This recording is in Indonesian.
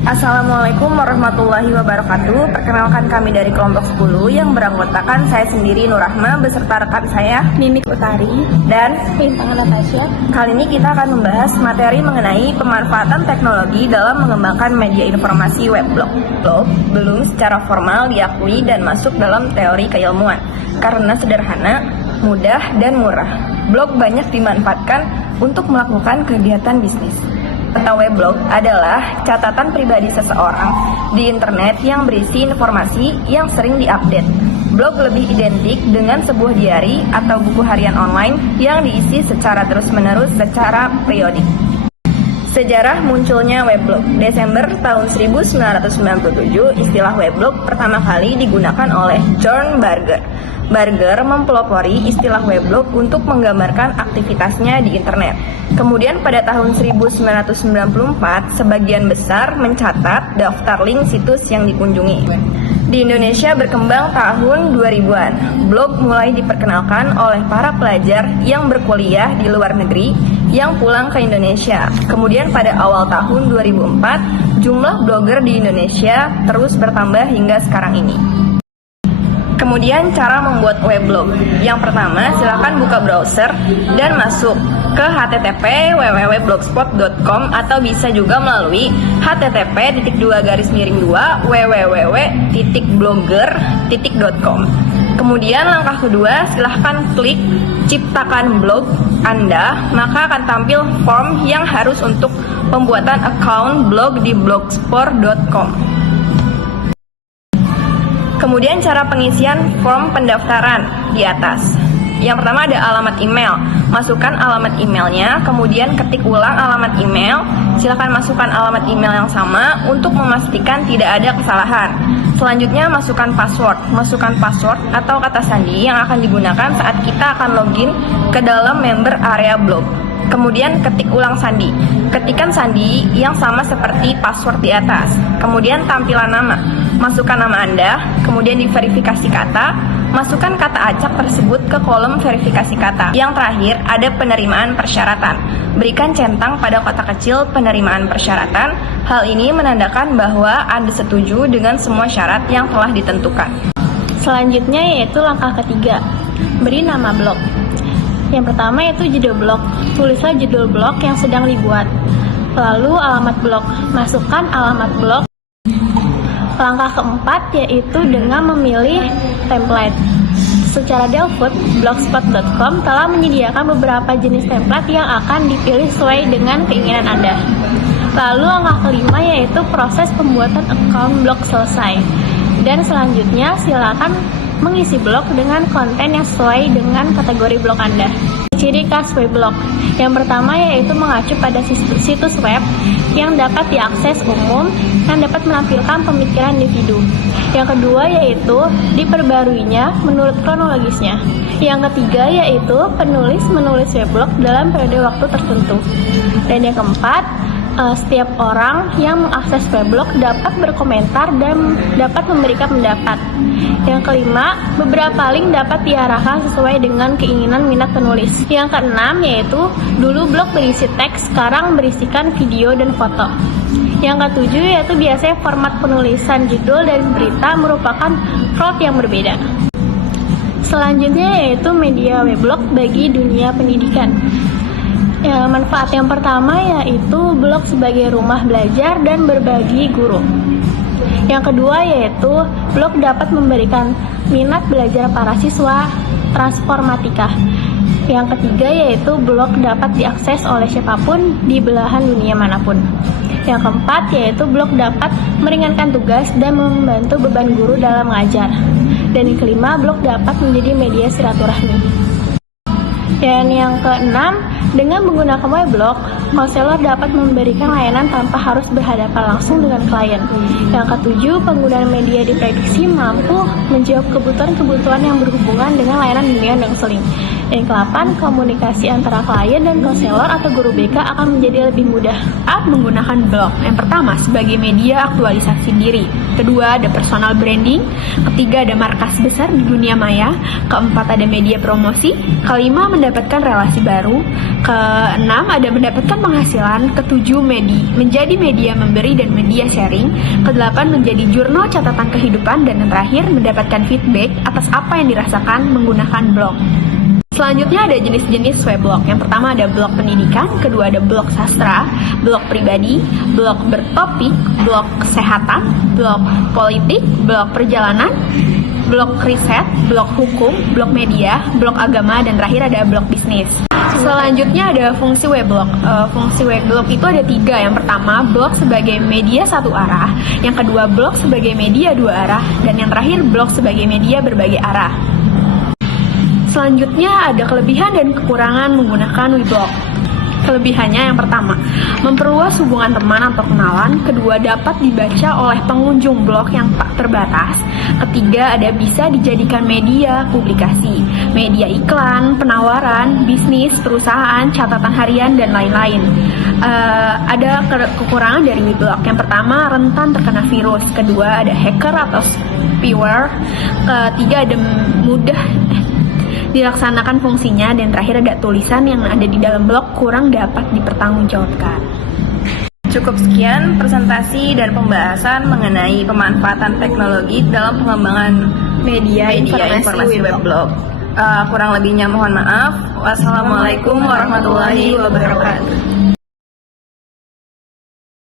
Assalamualaikum warahmatullahi wabarakatuh. Perkenalkan, kami dari kelompok 10 yang beranggotakan saya sendiri Nurrahma beserta rekan saya Mimik Utari dan Rintangan Natasha. kali ini kita akan membahas materi mengenai pemanfaatan teknologi dalam mengembangkan media informasi weblog. Blog belum secara formal diakui dan masuk dalam teori keilmuan karena sederhana, mudah, dan murah. Blog banyak dimanfaatkan untuk melakukan kegiatan bisnis. Peta weblog adalah catatan pribadi seseorang di internet yang berisi informasi yang sering diupdate. Blog lebih identik dengan sebuah diary atau buku harian online yang diisi secara terus-menerus secara periodik. Sejarah munculnya weblog. Desember tahun 1997, istilah weblog pertama kali digunakan oleh John Berger. Berger mempelopori istilah weblog untuk menggambarkan aktivitasnya di internet. Kemudian pada tahun 1994, sebagian besar mencatat daftar link situs yang dikunjungi. Di Indonesia berkembang tahun 2000-an. Blog mulai diperkenalkan oleh para pelajar yang berkuliah di luar negeri yang pulang ke Indonesia. Kemudian pada awal tahun 2004, jumlah blogger di Indonesia terus bertambah hingga sekarang ini. Kemudian cara membuat weblog. Yang pertama, silakan buka browser dan masuk ke http://www.blogspot.com atau bisa juga melalui http://www.blogger.com. Kemudian langkah kedua, silahkan klik ciptakan blog Anda, maka akan tampil form yang harus untuk pembuatan account blog di blogspot.com. Kemudian cara pengisian form pendaftaran di atas. Yang pertama ada alamat email. Masukkan alamat emailnya, kemudian ketik ulang alamat email. Silakan masukkan alamat email yang sama untuk memastikan tidak ada kesalahan. Selanjutnya masukkan password. Masukkan password atau kata sandi yang akan digunakan saat kita akan login ke dalam member area blog. Kemudian ketik ulang sandi. Ketikkan sandi yang sama seperti password di atas. Kemudian tampilan nama. Masukkan nama Anda, kemudian diverifikasi kata. Masukkan kata acak tersebut ke kolom verifikasi kata. Yang terakhir ada penerimaan persyaratan. Berikan centang pada kotak kecil penerimaan persyaratan. Hal ini menandakan bahwa Anda setuju dengan semua syarat yang telah ditentukan. Selanjutnya yaitu langkah ketiga, beri nama blog. Yang pertama yaitu judul blog. Tulislah judul blog yang sedang dibuat. Lalu alamat blog. Masukkan alamat blog. Langkah keempat yaitu dengan memilih template. Secara default, blogspot.com telah menyediakan beberapa jenis template yang akan dipilih sesuai dengan keinginan Anda. Lalu langkah kelima yaitu proses pembuatan account blog selesai. Dan selanjutnya silakan mengisi blog dengan konten yang sesuai dengan kategori blog Anda. Ciri khas weblog. Yang pertama yaitu mengacu pada situs web yang dapat diakses umum dan dapat menampilkan pemikiran individu. Yang kedua yaitu diperbaruinya menurut kronologisnya. Yang ketiga yaitu penulis menulis weblog dalam periode waktu tertentu. Dan yang keempat, setiap orang yang mengakses weblog dapat berkomentar dan dapat memberikan pendapat. Yang kelima, beberapa link dapat diarahkan sesuai dengan keinginan minat penulis. Yang keenam yaitu dulu blog berisi teks, sekarang berisikan video dan foto. Yang ketujuh yaitu biasanya format penulisan judul dan berita merupakan plot yang berbeda. Selanjutnya yaitu media weblog bagi dunia pendidikan. Manfaat yang pertama yaitu blog sebagai rumah belajar dan berbagi guru. Yang kedua yaitu blog dapat memberikan minat belajar para siswa transformatika. Yang ketiga yaitu blog dapat diakses oleh siapapun di belahan dunia manapun. Yang keempat yaitu blog dapat meringankan tugas dan membantu beban guru dalam mengajar. Dan yang kelima, blog dapat menjadi media silaturahmi. Dan yang keenam, dengan menggunakan weblog, konselor dapat memberikan layanan tanpa harus berhadapan langsung dengan klien. Yang ketujuh, penggunaan media diprediksi mampu menjawab kebutuhan-kebutuhan yang berhubungan dengan layanan bimbingan dan konseling. Yang ke-8, komunikasi antara klien dan konselor atau guru BK akan menjadi lebih mudah. Menggunakan blog. Yang pertama, sebagai media aktualisasi diri. Kedua, ada personal branding. Ketiga, ada markas besar di dunia maya. Keempat, ada media promosi. Kelima, mendapatkan relasi baru. Keenam, ada mendapatkan penghasilan. Ketujuh, menjadi media memberi dan media sharing. Kedelapan, menjadi jurnal catatan kehidupan. Dan yang terakhir, mendapatkan feedback atas apa yang dirasakan menggunakan blog. Selanjutnya ada jenis-jenis weblog. Yang pertama ada blog pendidikan, kedua ada blog sastra, blog pribadi, blog bertopik, blog kesehatan, blog politik, blog perjalanan, blog riset, blog hukum, blog media, blog agama, dan terakhir ada blog bisnis. Selanjutnya ada fungsi weblog. Fungsi weblog itu ada 3. Yang pertama, blog sebagai media satu arah. Yang kedua, blog sebagai media dua arah. Dan yang terakhir, blog sebagai media berbagai arah. Selanjutnya ada kelebihan dan kekurangan menggunakan weblog. Kelebihannya yang pertama, memperluas hubungan teman atau kenalan. Kedua, dapat dibaca oleh pengunjung blog yang tak terbatas. Ketiga, ada bisa dijadikan media publikasi, media iklan, penawaran, bisnis, perusahaan, catatan harian, dan lain-lain. Ada kekurangan dari weblog. Yang pertama, rentan terkena virus. Kedua, ada hacker atau spyware. Ketiga, ada mudah dilaksanakan fungsinya, dan terakhir ada tulisan yang ada di dalam blog kurang dapat dipertanggungjawabkan. Cukup sekian presentasi dan pembahasan mengenai pemanfaatan teknologi dalam pengembangan media informasi weblog. Kurang lebihnya mohon maaf. Wassalamualaikum warahmatullahi wabarakatuh.